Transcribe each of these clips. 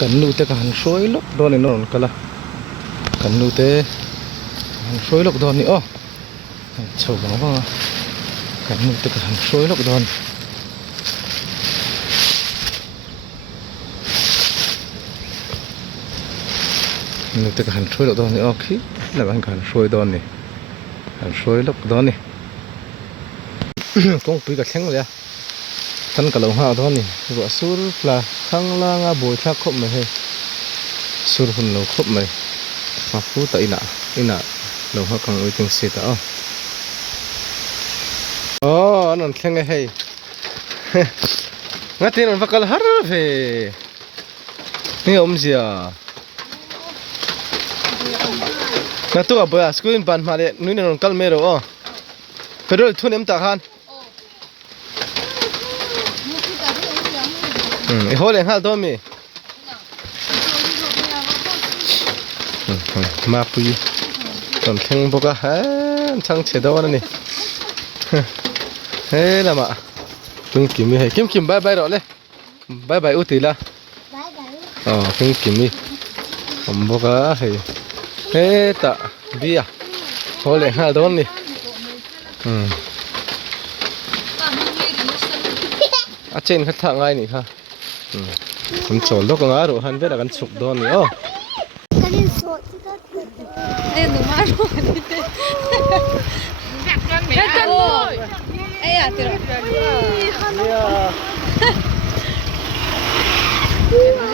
กันนูเตกันช่วยลูกโดนนี่นนกันละกันนูเตช่วยลูกโดนนี่อ้อชาวบ้านว่ากันนูเตกันช่วยลูกโดนนูเตกันช่วยลูกโดนนี่อ้อขี้แล้วมันกันช่วยโดนนี่กันช่วยลูกโดนนี่กงปีกับแข็งเลยท่านกะลงหาโดนนี่ว่าสุรปลาข้างล่างบวยทักคบไหมให้สุรหุ่นเราคบไหมมาพูดแต่อินะเราหากังอุ้ยถึงเสียอ๋ออ๋อนั่นแข็งไงให้งั้นที่นั่นฟักกะลาฮาร์ฟนี่อมเสียงั้นตัวบ่อยสกุลบ้านมาเลยนู่นนั่นกัลเมโร่อ๋อเพื่อทุนเอ็มตาขันไอ้หัวเลี้ยงหาตัวมีมาปุยตอนแข่งพวกก็ช่างเฉดวันนี้เฮ้ยละมาพึ่งกินมีให้กิมบายบายรอเลยบายบายอุติละอ๋อพึ่งกินมีผมพวกก็เฮ้ยตาบีอ่ะหัวเลี้ยงหาตัวนี้อาเจนขัดทางไงนี่ค่ะผมโจลลูกงารุหันไปแล้วกันสุกโดนนี่อ๋อเอ้ยหนูมาดูนี่เต้อยากกันเลยเอ้ยอะติโร่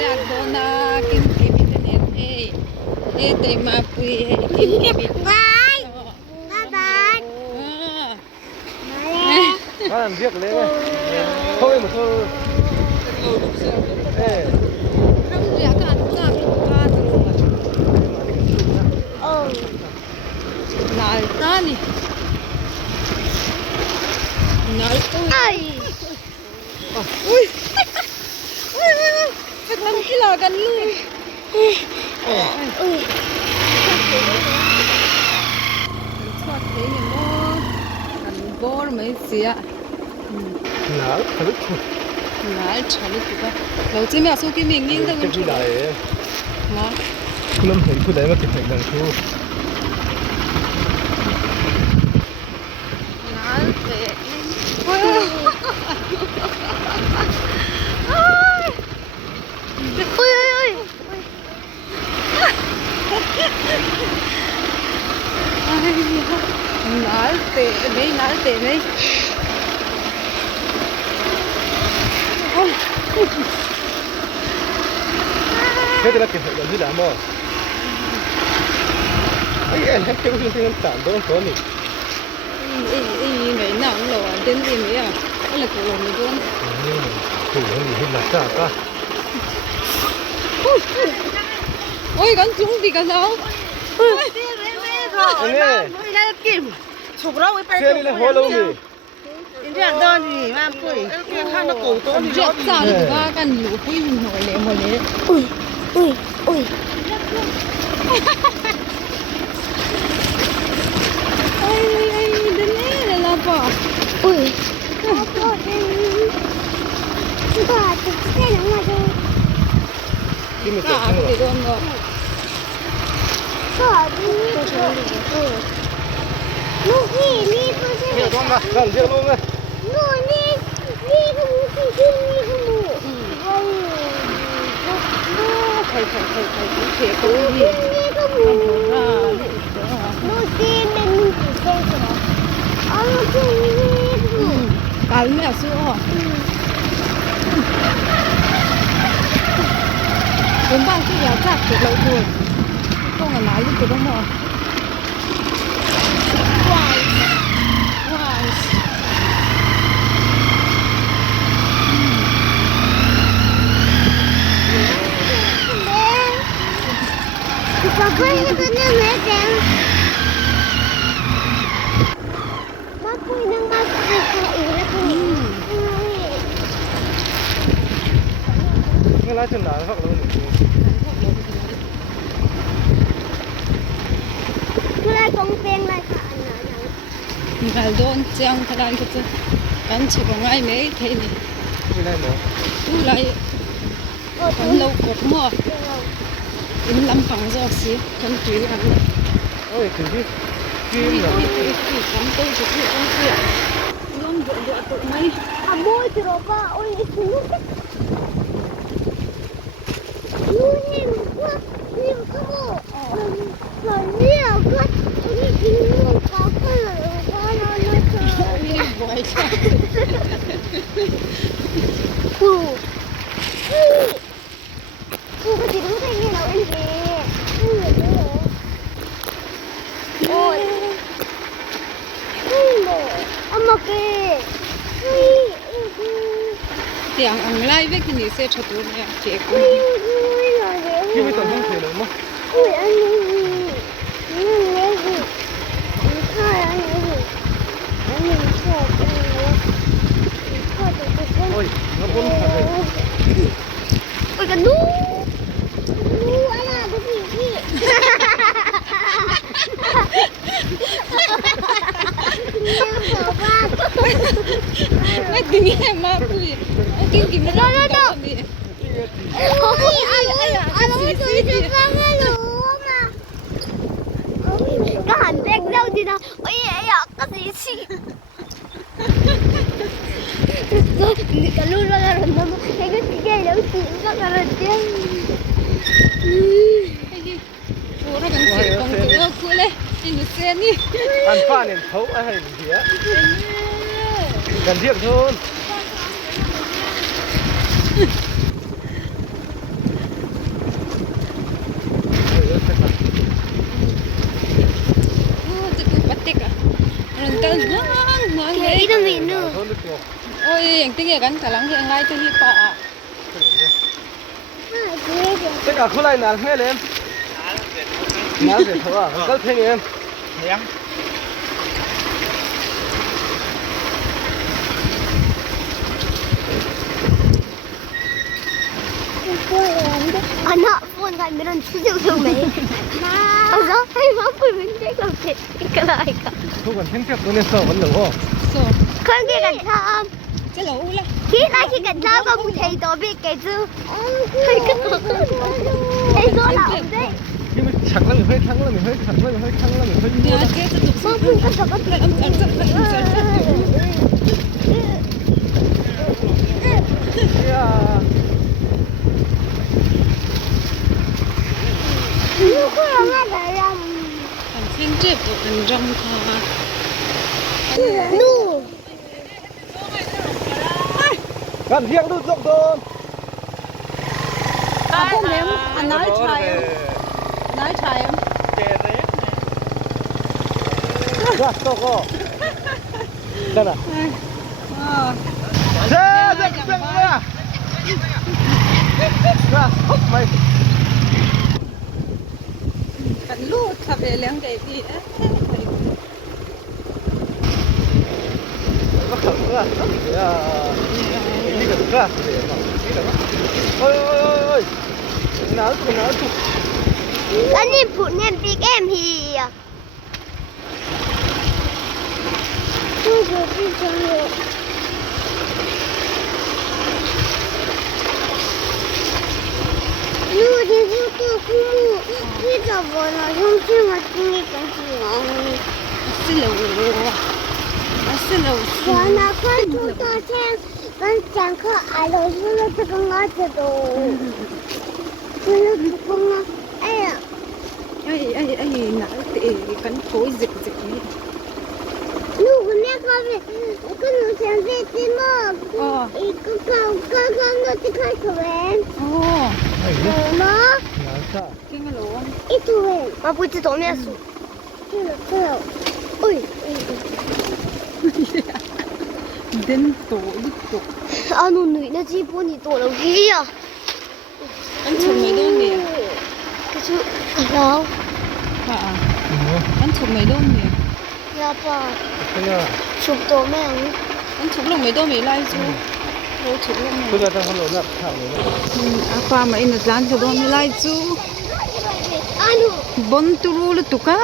อยากโดนนะกินกิบิตเนี่ยเอ้ยเตมาปุยกินกิบิตบายบายมาเรียกเลยเฮ้ยมาเถอะเอ้เราอยากกันจากลูกค้าตลอดนายตานี่นายอุ้ยจะทำกีฬากันเลยชอบเพลงอย่างโน้กันบอลไม่เสียหนาวทะลุ哪炒了几个？老子们说给明年的跟住嚟啊，คุณน้ำเห็นผู้ใดมาเก็บเห็ดดังชู哪的？哎呀！哪的？没哪的没？เฮ้ยแต่ละเก็บเห็ดดังที่ไหนมั่งไอ้เห็ดเก็บไว้ที่นั่นต่างตัวตัวนี่ไม่หนังหรอเดินดีไหมอ่ะอะไรกูลงไม่โดนถูกนี่เห็ดหนักจ้าก็โอ้ยกันจุ้งดีกันแล้วอันนี้ไม่ได้กินถูกเราไปเชื่อนี่เลยหัวเรามีอินเดียโดนนี่มาปุ้ยข้างตะกูตัวนี้เจ็บจ้าหรือว่ากันอยู่ปุ้ยหัวเละหัวเละอุ้ยเอ้ยเดินเล่นแล้วป่ะอุ้ยขอโทษนะก็จะเส้นออกมาดูกินไม่ ก็ เจ็บ อาจจะโดนก็ก็ดูลูกนี่ก็ใช่ไหมเรียกลงมานั่นเรียกลงมาลูกนี่ก็มูที่นี่ก็มูใครเขียเขาดีนี่ก็มูลูกที่เป็นลูกที่เส้นใช่ไหมอ๋อลูกที่นี่ก็มูการไม่สู้อ่ะผมบ้านที่อยากจับตัวเราด้วยต้องอะไรลูกตัวต้องมองว้าวPapá ya tiene mete. Baku nang baku ko ira ko. งั้นแล้วจะหนาวครับเราหนึ่งคือไรกงเปียงไรค่ะอันนั้นงานโดนเจียงขนาดก็จะกันเชื่อง่ายไหมเท่นี่ไม่ได้หรอดูไร Kan lâu cột mua. In lâm phẳng giọt xí, kan tùy ăn. ôi thử đi Đi kim là cắm tôi chụp đi con kia. Luôn vợ tụi mày. 아, 뭐 들어봐. 누님, 님 그거 언니야, 우리 빈문 가까이로 가라면서. Đi vội cha. 그거 뒤로 생기나 왠지. 엄마 그 Tiếng ăn lại với cái này sẽ cho tôi nè. Chị cũng kim tổng không thể được mà ôi nó cũng thật đấy ôi cái nu anh là cái gì Mấy tiếng em mà vui. Kim kim nó đâu đi. ôi anh ơi tôi chưa có cái lúa mà có hành đen đâu thì đâu ôi cái gì xí cái lúa nó là nó cái lúa chuyện nó là chuyện Ủa nó cần chuyện công tử đâu cuối lên. Nhìn được xem đi. ăn pha nên thấu ai hay gì á cần thiết thôi Chắc cũng bắt tích à. Rồi tao ngon cái i름이 nu Ôi, anh tính gắn cả lắng hiện lại cho hi pa. tất cả khu này là nghe lên nói về thấu à các thanh em Anak pun kan beran susah tu meh. Masa saya mampu benda kau kelai kau. không cần thêm phép tôi nên sợ vẫn được không So, Kau ke kan tham. chắc là u là. Khi kan tham kau pun thấy tổ biết cái chứ. Thấy cái tổ. Thấy số nào đấy. nhưng mà chẳng là mình hơi thắng là mình hơi thắng là mình hơi thắng là mình hơi Nhà kia sẽ tục Mampu kau dapat lại âm ẩn rất là âm rất Lu kau orang ada yang. Anh khen trip của anh rong thà. Nu. cần thiết đút rộng thôi Không em, anh nói trai em. Nói trai em. ra to co đây này Ờ. ra ra ra hốc mày Cảnh lúa thà về leng cái gì á. nó khẩn ra đi gần ra ôi ôi ôi nào tụi Anh em phụ nem big em thì. Tôi vừa đi chơi. Nu thì tôi cũng đi đâu vào nó không chơi mà đi cái gì ngon. Xin lỗi. Xin lỗi. Và nó có chúng ta xem con chẳng có ai đâu nó cho con ngó cho đồ. Nó con ngó. Ai nãy thì cắn phối dịch dịch đi. Nu cái con về con nó xem về thì mà. Con nó thì khai khẩu em. Ồ, Nó. cái nghe lỗ. Ít thôi. Mà bữa chỉ tóm nha su. Cái ôi. Đến tổ đi tổ. À nó nuôi nó chỉ bún đi tổ đâu kia. Anh chụp mấy đôi nè. Cái chú đâu? À, anh chụp mấy đôi nè. Dạ bà. cái nhà Chụp tổ mẹ không? Anh chụp lòng mấy đôi mấy like chứ. Rồi chụp lòng tôi mấy. ra trong lỗ nạp thảo này Apa mà in dán cho đôi mấy like chứ. Anu. Bon tu ru tu ka.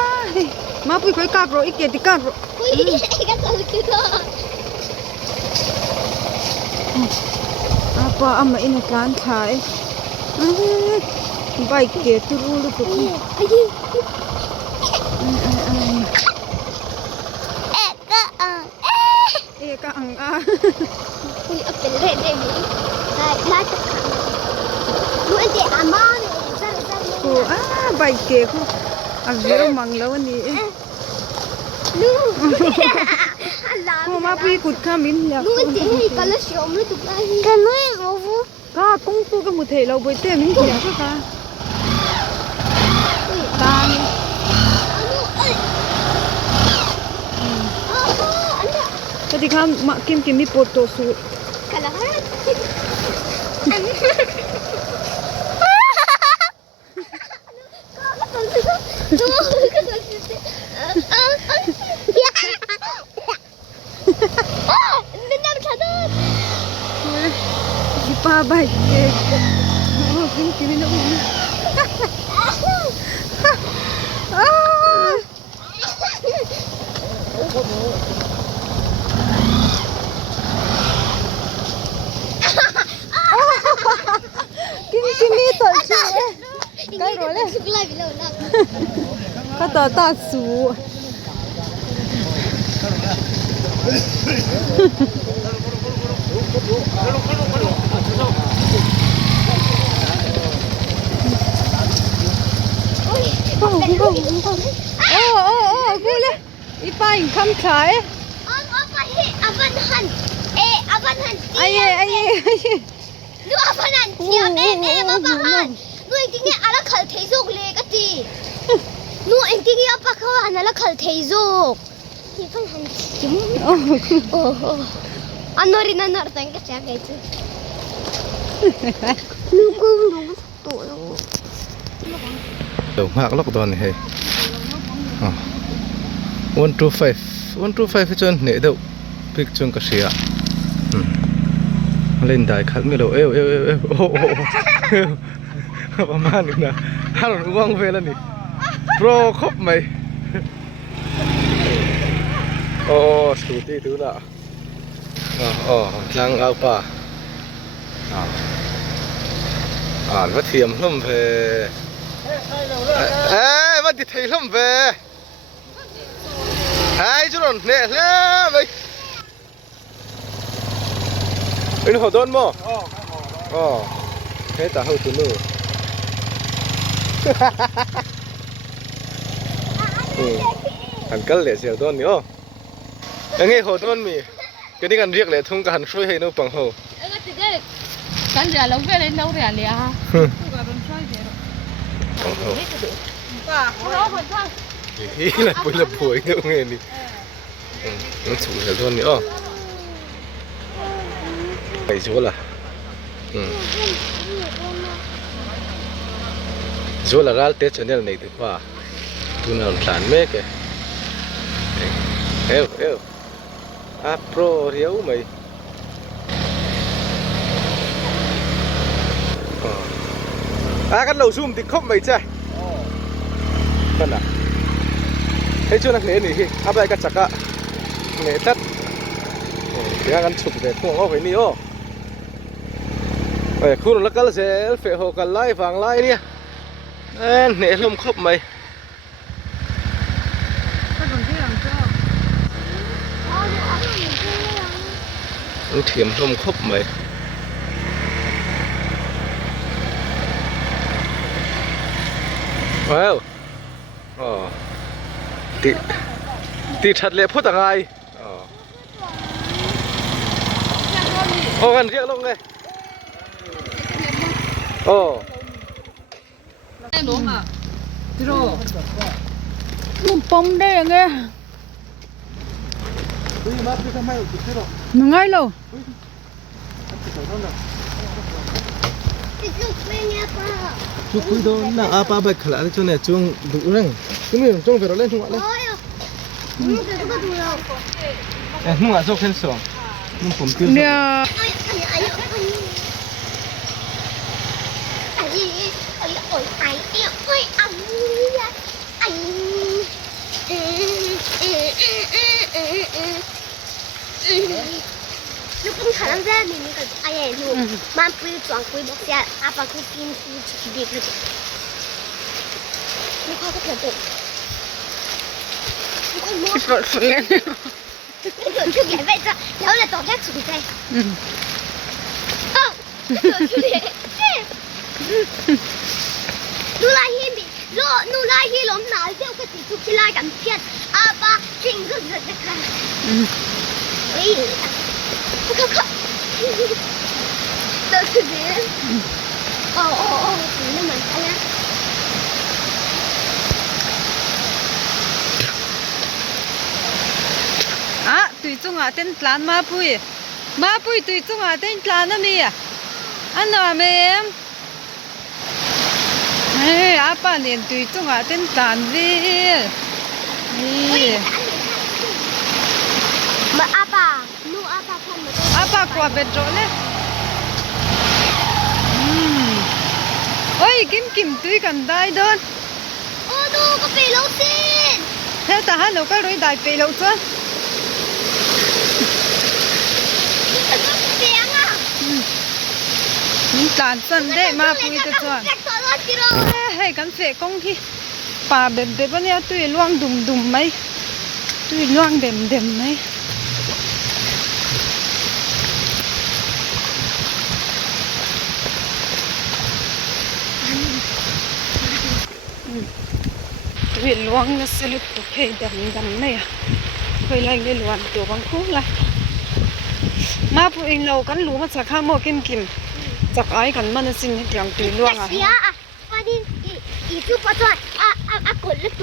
Mà bui khối cạc rồi, ít kia thì cạc rồi. Ui, cái tổ chưa. Apa ama in dán thải. ใบเกลือตุรุลุตุกุ 아니 에까เอกอังอา 우리 앞에 레레미 라이트 누구인지 아마네 กูใบเกลือกูอักเยอะมังแล้ววันนี้ 누 กูมาพี่กุดข้ามินแล้ว 누구인지 갈라시 없는 또 그 누이 뭐고 ก็กุ้งกูก็มุดเทเราไปเต้มินกูอยากก็ตาตา ก็ที่ข้ามมากิมมีโปรโตสู 갈라ที่ป้าใบเกลือกิมมีน้ำมันกิมมีต่อชูใกล้หมดเลยก็ต่อตาสูโอ้กูเลยอีป้าอิงคำขายไอ้เย่누아빠는 티야 에 마마한 누 앵딩이 알아 칼 태속 레가지 누 앵딩이 아빠 그거 안 알아 칼 태속 이건 한 지금 안 노리 난 노리 땡겨 자겠지 누구 너무 또요 เดี๋ยวมากล็อกตอนนี้เฮ้ย125จนเนี่ยเดี๋ยวพิกจนกระเสียเล่นได้คัดไม่รู้โอ้โหประมาณนี้นะฮัลโหลว่างเวลานี่โปรครบไหมโอ้สูตีดูละอ๋อลังเอาป่ะว่าเทียมล่มเพมันติดไทยล่มเพไอ้จุดนั้นเนี่ยแล้วไปเป็นหัวต้นมั้งอ๋อเฮ้ยตาเขาตัวนู้หันกันเหลี่ยเสียวต้นนี่อ๋อยังไงหัวต้นมีก็นี่กันเรียกเลยทุ่งกันช่วยให้นู้ปังหัวกันจะลงไปเล่นน้ำเรียนเลยฮะ ปังหัว ป้า เราคนท่า นี่แหละปุ๋ยละปุ๋ยตรงนี้นี่มันสูงเสียวต้นนี่อ๋อไปชัวร์ละชัวร์ละรัลเตชเนี่ยนี่ดีกว่าตัวนั้นหลานเมฆโปรเรียวไหมกันเราซูมติดคบไหมจ๊ะนั่นน่ะให้ช่วยนักเรียนนี่อะไรกันจักระเนี่ยทัดเดี๋ยวกันฉุกเด็กพวกเอาไปนี่โอ้คุณแล้วก็เสียเฟะหกันไล่ฟังไล่เนี่ยเนี่ยลมคบไหม ก็ตรงที่หลังเจ้า เทียมลมคบไหมว้าวอ๋อตีชัดเลยพูดอะไรโอ้กันเรียกลงเลยโอ้ น้องอ่ะ มึงปมได้ยังไงมึงไงเรา chú quý đó là apa bạch khả cho này chung đủ răng cứ mình chung phải nó lên chung lại không ngã dốc khen sòng khôngผมtiêuเนี่ย ลูก 좀 가랑자 미니가 아예 루 만뿌이 쫑뿌이 먹자 아빠 그 김치 집에 그래 이거 하고 펴도 이거 뭐 ปวดสุดเลย 이거 저기 해봐자 나올래 또 같이 그래 อืม 어 그래 누나 힘이 누나 힘 없나 알죠 그 뒤쪽이 나간 편 아빠 핑크 그래 อืม 에이 가가 너 그래 정말 많잖아 อ่ะตุยจงอ่ะเต้นปลานมาปุยตุยจงอ่ะเต้นปลานนะมีอ่ะอันน่ะแม่เฮ้ยอาป้าเนี่ยตุยจงอ่ะเต้นปลานวินี่ 뭐 아빠 누 아빠 편 뭐. อาป้ากว่าเบ็ดโจเลยเฮ้ยกิมตุยกันได้เดิน 너 그거 벨로신. เฮ้ยแต่ฮันเราก็รู้ได้ไปแล้วจ้ะ 땡아. นี่ปลานสันได้มาปุยจะจ้ะ 떨어지러. ให้กันเสกกงที่ป่าเบ็ดปะเนี่ยตุยล่วงดุมไหมตุยล่วงเด็มไหมตุยล่วงน่ะสลุดตัวเพดดำไหมอ่ะเคยไล่ได้ล่วงตัวบางคู่ละมาปุยเรากันรู้มาจากข้าวโมกิมจากไอ้กันมันสินที่ยังตุยล่วงอ่ะ 다시야. 아니 이 쭈빠쭈 아 걸렸어.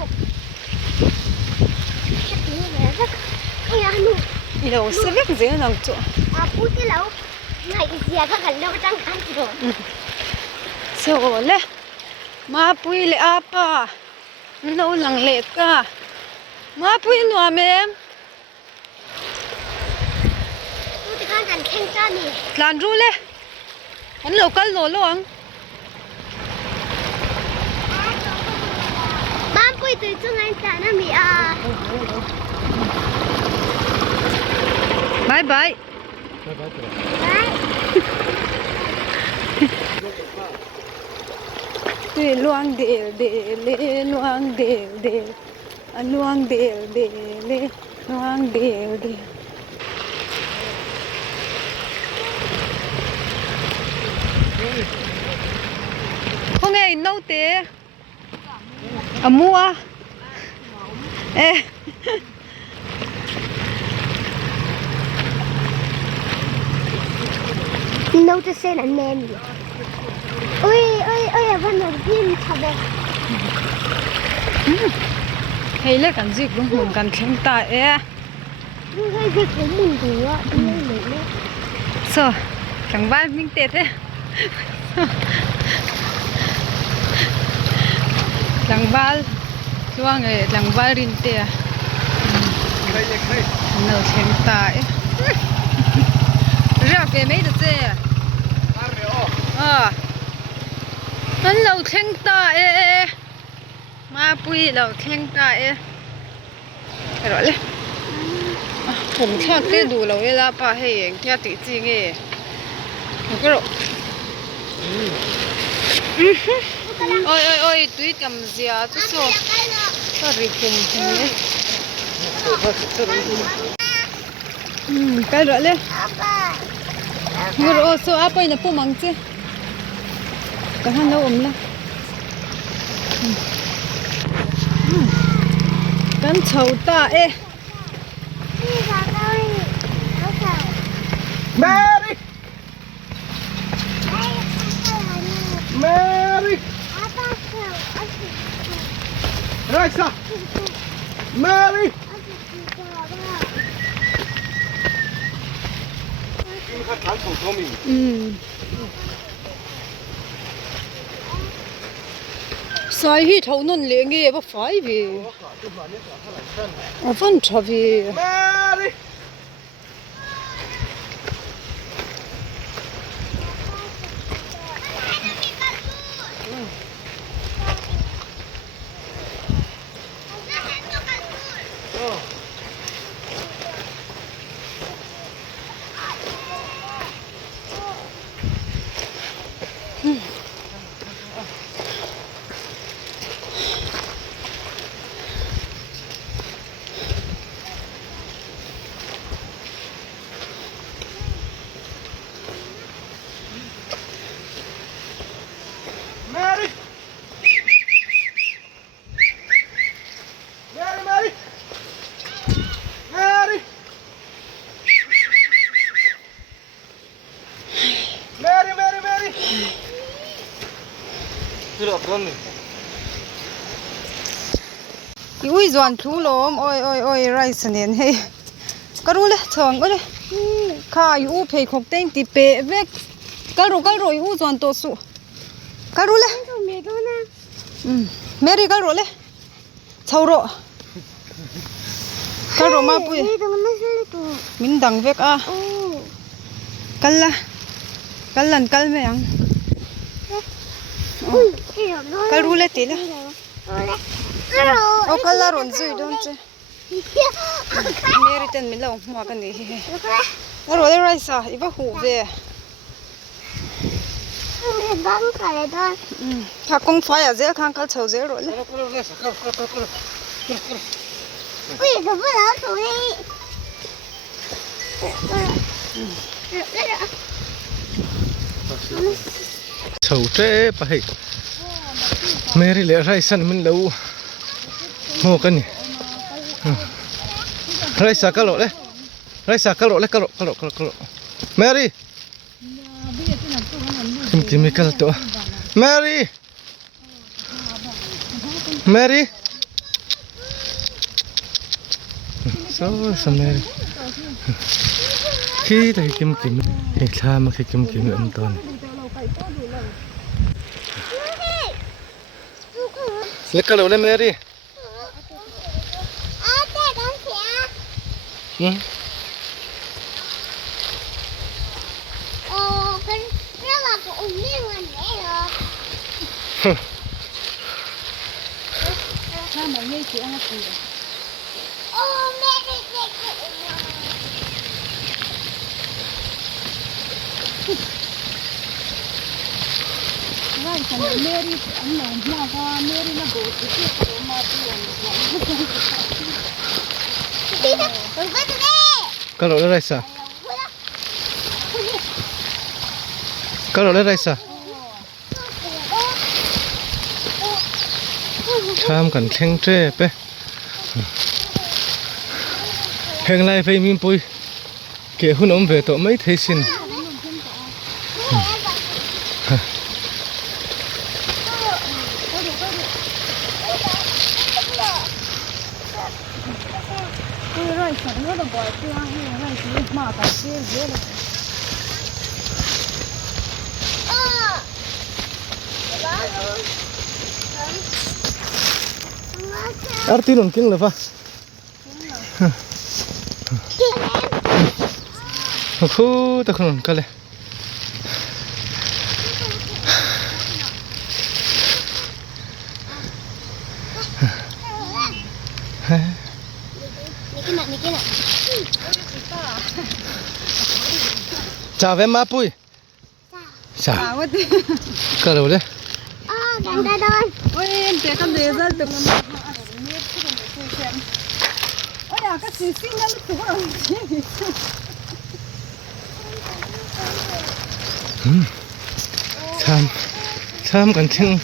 야 누. เราสเล็กเสียนังจ้ะ 아 보til라오. 나 이지야가 가려고 짱 간지러. โซ่เลยมาปุยเลยอาป้าเราหลังเล็กก้ามาปุยหนัวแม่ 보티가 난 캥짜니. หลานรู้เลยอันเรากันโหลลวง 만뿌이 들중한 사람이야. บายบาย ตุยลวงเดเลลวงเดลอันลวงเดเลลวงเดลพวกไงโน้ตเตะอะมัวเอ๊ะ Notice it and name you. Oi,วันนี้พี่มีชาเบะ ให้เล็กกันสิลุงหุ่นกันเข้มตาเอ๊ะ มึงให้เด็กผมมึงดูอ่ะไม่เหมือนเลย โซ่จังบ้านมิ่งเตะเอ๊ะจังบ้านช่วงจังบ้านรินเตะเนื้อเข้มตาเอ๊ะเรียกเป็นไม่ได้เจ๊นั่นเราเข้มตาเอ๊ะมาปุยเราเข้มตาเอ๊ะไปรอเลยผมแค่เต้ดูเราเวลาป้าให้เองแค่ติดจริงเองแล้วก็โอ้ยตุยจำเสียทุกส่วนก็รีบคุมทีนี้ไปรอเลย 아빠. มือโอ้โซอาไปนะปุ๊มังเจ้กันหันเราอมละกันเฉาตาเอ๊ะ พี่가까이. 가까. Mary! 아이 가까이 아니야. Mary! 아빠 그 Raisa! Mary! sai hi thâu non le nge ba fai bi a van tha bi Mary! ui doan thu lom oi rai sanen he karu le chong ole kha yu phei khok teng ti pe vek karu yu doan to su karu le meri karu le chauro karu ma pui min dang vek a kallan kal me ang karu le ti le o kala ron zui don che meri ten mi lo ma kan ni he ro le rai sa iba hu ve ha kong fa ya zel khang kal chho zel ro le chầu tre pa hei Mary le rai san min lo mo kan ni rai sa ka lo le Mary chemical to Mary so Mary khi thầy kim thì tha mà khi kim âm toàn lấy cái lỗ lên Mary cái lỗ lên đây sao cái lỗ lên đây sao tham cần khen tre pe hẹn lại với mình bôi kể hun ôm về tổ mấy thế xin arti non king leva khu ta không kale chào em ma pui chào cái đâu đấy ôi em té con đề ra được ôi à cái gì xin nó cũng rồi tham cần chăng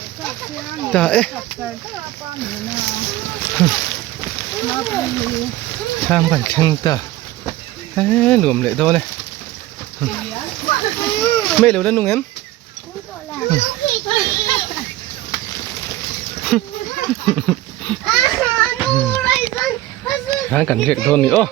ta ấy tham cần chăng ta nuông lệ đâu này mấy lâu đến nuông em cần việc thôi nữa